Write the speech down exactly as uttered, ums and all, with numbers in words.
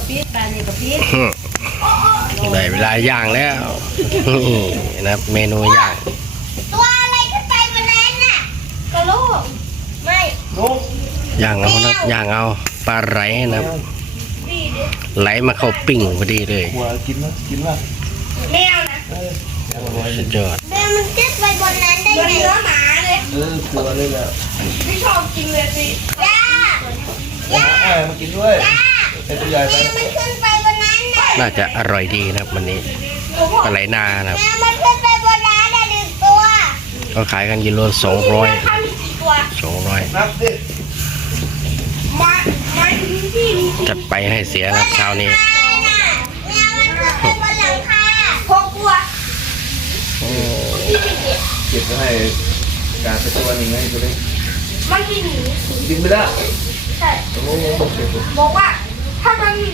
ปิดปลานี่กับปิดได้เวลาย่างแล้วนะครับเมนูย่างตัวอะไรขึ้นไปบนนั้นน่ะกระโหลกไม่ย่างเอาครับย่างเอาปลาไหลนะครับไหลมาเข้าปิ้งพอดีเลยหัวกินนะกินละแมวนะสุดยอดแมวมันขึ้นไปบนนั้นได้ไงเนื้อหมาเลยเออตัวเลยแหละไม่ชอบกินเลยสิย่าย่ามากินด้วยเป็นตัวใหญ่ไปแมวมันขึ้นไปบนนั้นน่ะน่าจะอร่อยดีนะครับวันนี้ปลาไหลนานะครับแมวมันขึ้นไปบนนั้นน่ะหนึ่งตัวเขาขายกันกิโลสองร้อยสองร้อยนับดิมามาที่นี่จัดไปให้เสียนะครับเช้านี้แมวมันขึ้นไปบนหลังคาหกตัวเก็บไว้ให้การเป็นตัวหนึ่งให้ตัวเล็กมันไม่หนีบินไม่ได้ใช่บอกว่าถ้ามันหนี